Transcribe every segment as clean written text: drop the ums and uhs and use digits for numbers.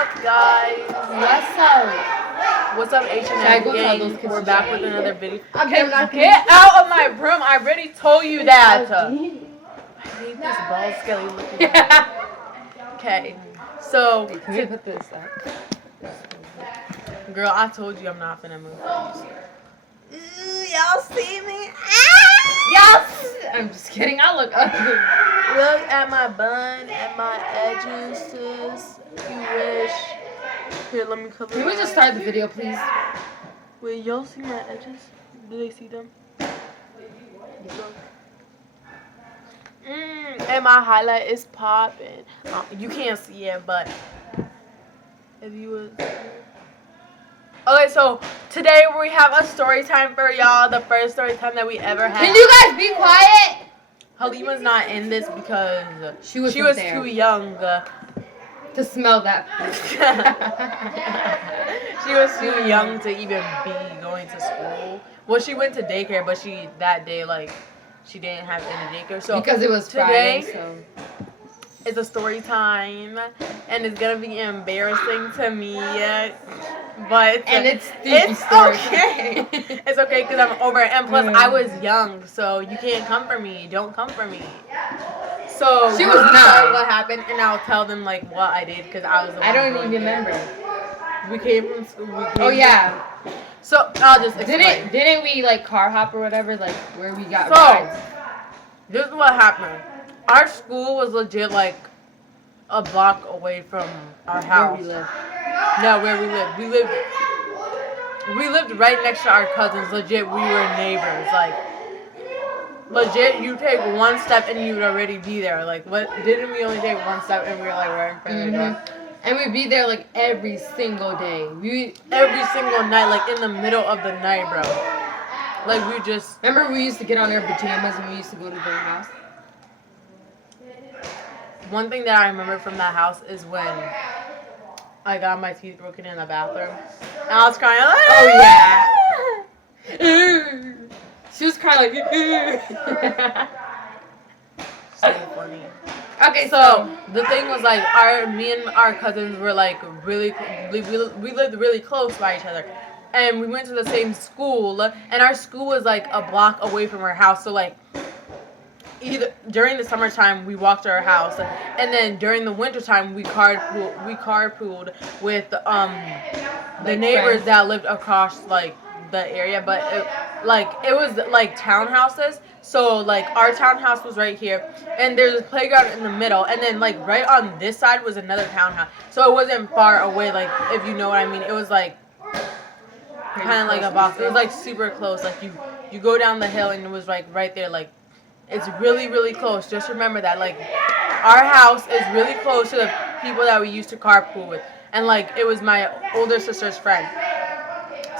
up, guys? What's up? What's up, H&M gang? We're back with another video. Get out of my room! I already told you that. I hate this bald, skelly looking. Okay, so Can we put this up? girl, I told you I'm not finna move. Y'all see me? Yes! I'm just kidding. I look ugly. Look at my bun and my edges, sis. You wish. Here, let me cover. Can we just start the video, please? Wait, y'all see my edges? Do they see them? And my highlight is popping. You can't see it, but if you was. Okay, so today we have a story time for y'all. The first story time that we ever had. Can you guys be quiet? Halima's not in this because she was too young. To smell that. She was too young to even be going to school. Well, she went to daycare, but that day she didn't have any daycare. So because it was today, Friday, so it's a story time, and it's gonna be embarrassing to me. But it's okay. It's okay because I'm over it. And plus, I was young, so you can't come for me. Don't come for me. So she was not. What happened, and I'll tell them what I did because I was. I don't even remember. We came from school. Oh yeah. So I'll just explain. Didn't we car hop or whatever where we got rides? This is what happened. Our school was legit a block away from our house. Where we live. No, where we lived. We lived right next to our cousins. Legit, we were neighbors. Legit, you take one step and you'd already be there. What? Didn't we only take one step and we were right in front of the door? And we'd be there every single day. Every single night, in the middle of the night, bro. We just. Remember we used to get on our pajamas and we used to go to their house? One thing that I remember from that house is when I got my teeth broken in the bathroom. And I was crying Oh, yeah. She was crying So funny. Okay, so the thing was me and our cousins were really, we lived really close by each other. And we went to the same school, and our school was a block away from our house. So either during the summertime we walked to our house, and then during the wintertime we carpooled with the neighbors that lived across the area, but it was townhouses. So our townhouse was right here, and there's a playground in the middle, and then right on this side was another townhouse. So it wasn't far away, if you know what I mean. It was kind of like a box. It was super close. You go down the hill and it was right there. It's really, really close. Just remember that. Our house is really close to the people that we used to carpool with. And, it was my older sister's friend.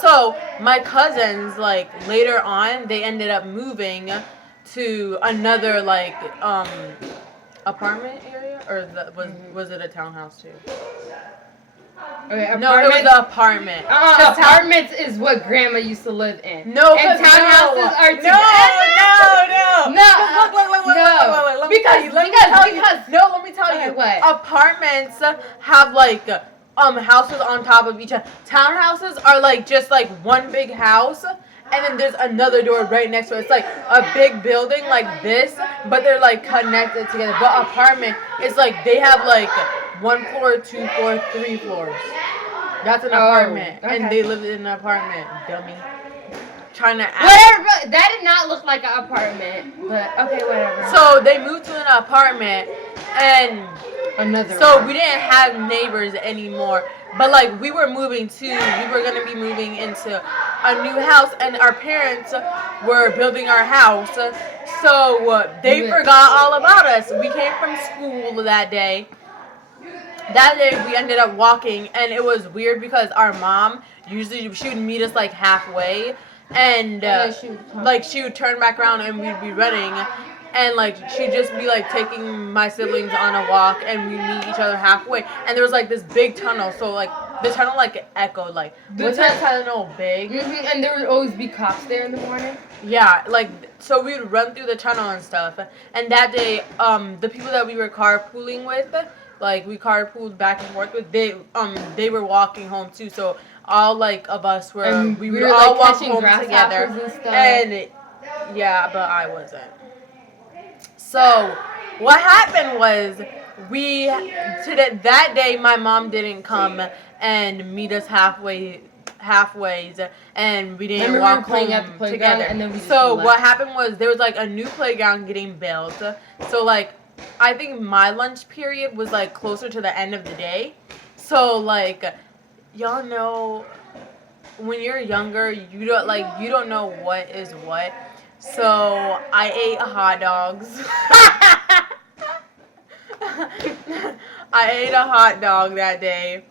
So, my cousins, later on, they ended up moving to another, apartment area? Or was it a townhouse, too? Okay, no, it was the apartment. Apartments is what Grandma used to live in. No, and townhouses are together. No. Let me tell you. What? Apartments have houses on top of each other. Townhouses are just one big house, and then there's another door right next to it. It's a big building like this, but they're connected together. But apartment is they have 1 floor, 2 floors, 3 floors. That's an apartment, okay. and they lived in an apartment, dummy. Trying to act. Whatever, but that did not look like an apartment. But okay, whatever. So they moved to an apartment, and we didn't have neighbors anymore. But we were moving too. We were gonna be moving into a new house, and our parents were building our house. So they forgot all about us. We came from school that day. That day we ended up walking, and it was weird because our mom usually she would meet us halfway, and she would turn back around and we'd be running, and she'd just be taking my siblings on a walk, and we'd meet each other halfway, and there was this big tunnel, so the tunnel echoed was that tunnel big? And there would always be cops there in the morning. Yeah, so we would run through the tunnel and stuff, and that day the people that we were carpooling with like we carpooled back and forth. But they were walking home too, so all like of us were And we we would were, all like, walk catching home together. grasshoppers and stuff. And yeah, but I wasn't. So what happened was that day my mom didn't come and meet us halfways, and we didn't Remember walk we were playing home at the playground, together. and then we just So left. what happened was there was like a new playground getting built. So like I think my lunch period was like closer to the end of the day. So like y'all know when you're younger you don't know what is what. So I ate hot dogs. I ate a hot dog that day.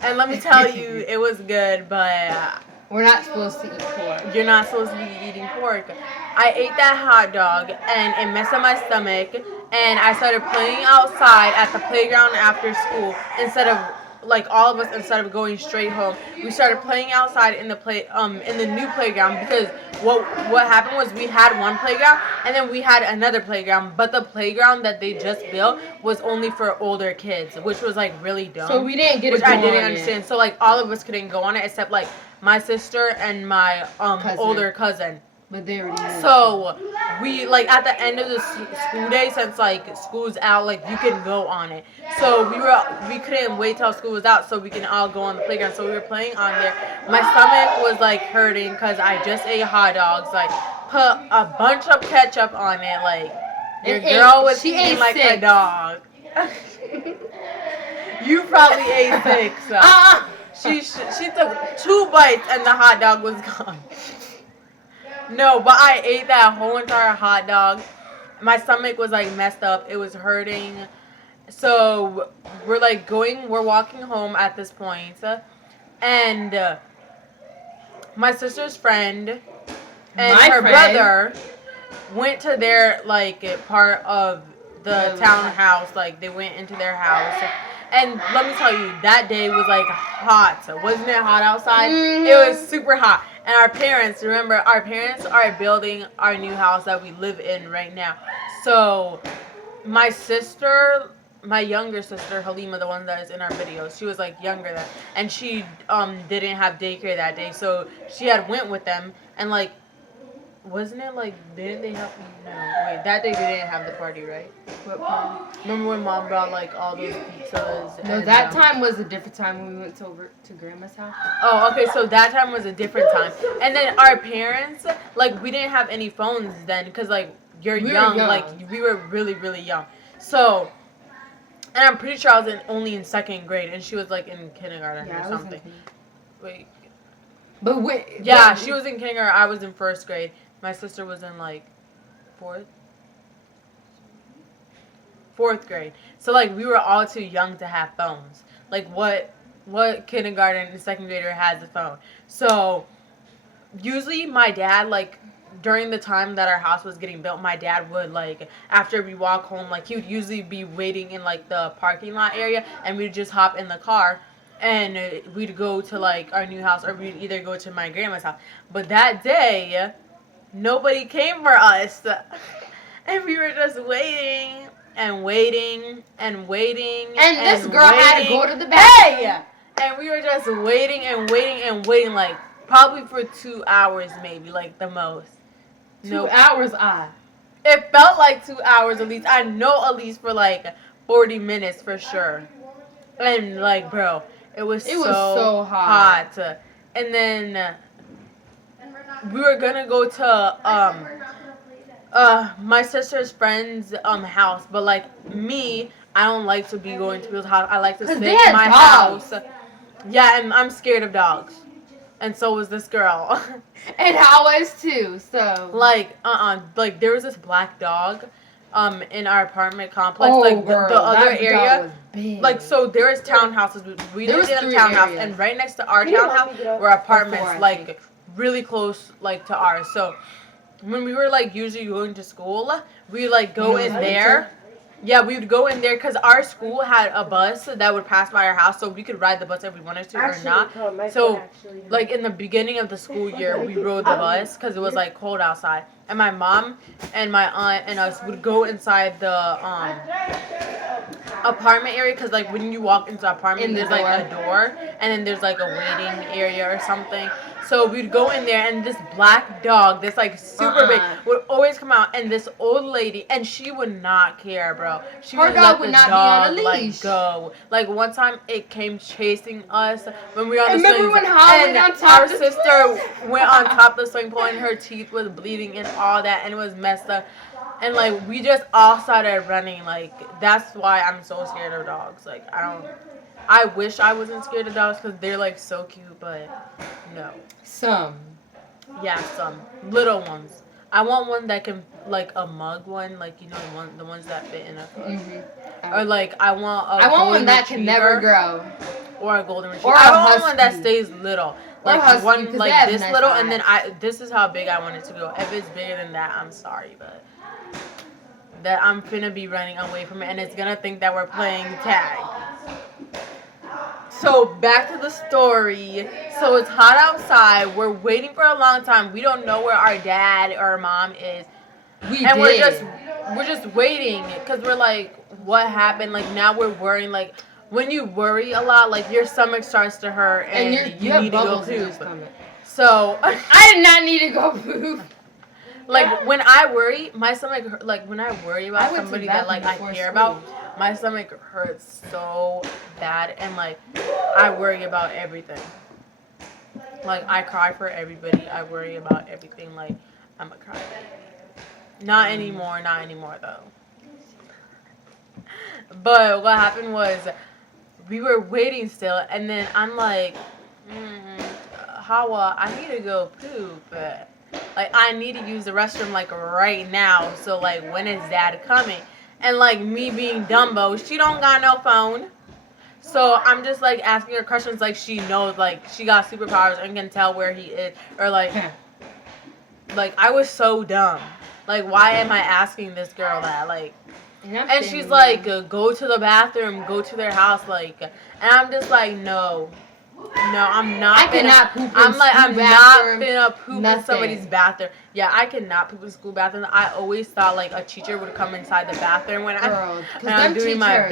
And let me tell you, it was good, but We're not supposed to eat pork. you're not supposed to be eating pork. I ate that hot dog, and it messed up my stomach, and I started playing outside at the playground after school instead of all of us, instead of going straight home. We started playing outside in the new playground, because what happened was we had one playground and then we had another playground, but the playground that they just built was only for older kids, which was like really dumb. So we didn't get which to go I didn't on understand. So like all of us couldn't go on it except like my sister and my older cousin. But they already knew. So we at the end of the school day, since like school's out, like you can go on it. So we couldn't wait till school was out so we can all go on the playground. So we were playing on there. My stomach was like hurting because I just ate hot dogs. Like put a bunch of ketchup on it. Like your girl was eating like a dog. You probably ate 6. She took 2 bites and the hot dog was gone. No, but I ate that whole entire hot dog. My stomach was like messed up. It was hurting. So we're walking home at this point, and my sister's friend and her brother went to their part of the townhouse. Like they went into their house. And let me tell you, that day was like hot. Wasn't it hot outside? Mm-hmm. It was super hot. And our parents are building our new house that we live in right now. So my younger sister, Halima, the one that is in our videos, she was like younger than, and she didn't have daycare that day. So she had went with them, and wasn't it didn't they have, no, wait, that day they didn't have the party, right? What party? Remember when mom brought all those pizzas? No, and, that time was a different time when we went over to grandma's house. Oh, okay, so that time was a different time. And then our parents, we didn't have any phones then, because you're young, we were really, really young. So, and I'm pretty sure I was only in 2nd grade, and she was in kindergarten or something. Wait. But wait. Yeah, she was in kindergarten, I was in 1st grade. My sister was in 4th grade. So we were all too young to have phones. What kindergarten and 2nd grader has a phone? So usually my dad during the time that our house was getting built, my dad would after we walk home, he would usually be waiting in the parking lot area, and we'd just hop in the car and we'd go to our new house, or we'd either go to my grandma's house. But that day nobody came for us, and we were just waiting and waiting and waiting. And this girl had to go to the bathroom. Hey! And we were just waiting and waiting and waiting, probably for 2 hours, maybe, the most. 2 hours, It felt like 2 hours at least. I know at least for 40 minutes for sure. And bro, it was so hot. And then we were gonna go to my sister's friend's house, but me, I don't like to be going to people's house. I like to stay in my house. Yeah, and I'm scared of dogs, and so was this girl. And I was too. So there was this black dog in our apartment complex. Oh, the other area. Was big. So there is townhouses. We lived in a townhouse, areas. and right next to our townhouse were apartments, really close, to ours. So when we were usually going to school, we go in there. Yeah, we would go in there because our school had a bus that would pass by our house, so we could ride the bus if we wanted to or not. So in the beginning of the school year, we rode the bus because it was cold outside, and my mom and my aunt and us would go inside the apartment area, because like when you walk into an apartment, In the there's like a door, and then there's like a waiting area or something. So we'd go in there, and this black dog, this like super big, would always come out, and this old lady, and she would not care, bro. She Her would dog let would the not be dog on a like leash. go. Like one time, it came chasing us when we were on the Remember swing when pool, Holly and went on top our of the sister swing? went on top of the swing pool, and her teeth was bleeding and all that, and it was messed up. And like we just all started running. Like that's why I'm so scared of dogs. Like I wish I wasn't scared of dogs because they're like so cute, but no. Some. Yeah, some little ones. I want one that can like a mug one, like you know the ones that fit in a cup. Mm-hmm. Or like I want a I want golden one that can never retriever, grow. or a golden retriever. Or a I want one that husky. stays little. Or a Like husky, 'cause one they like have this nice little, and then eyes. this is how big I want it to go. If it's bigger than that, I'm sorry, but that I'm finna be running away from it, and it's gonna think that we're playing tag. So back to the story. So it's hot outside. We're waiting for a long time. We don't know where our dad or mom is, and we're just waiting because we're like, what happened? Like now we're worrying. Like when you worry a lot, like your stomach starts to hurt, and you you have need to go bubbles in your poop. stomach. So I did not need to go poop. like when I worry, my stomach like when I worry I about went to somebody the that like I bathroom care before about, my stomach hurts so bad, and like I worry about everything. Like I cry for everybody. I worry about everything. Like I'm a crybaby. Not anymore though. But what happened was we were waiting still, and then I'm like, Hawa, I need to go poop. Like I need to use the restroom like right now. So like when is dad coming? And like me being Dumbo, she don't got no phone. So I'm just like asking her questions like she knows, like she got superpowers and can tell where he is, or like I was so dumb. Like why am I asking this girl that? Like, and she's like, go to the bathroom, go to their house, like, and I'm just like, no, I'm not. I cannot poop in I'm like, I'm school not bathroom, gonna poop in nothing. somebody's bathroom. Yeah, I cannot poop in school bathroom. I always thought like a teacher would come inside the bathroom when Girl, 'cause I'm them doing my teachers-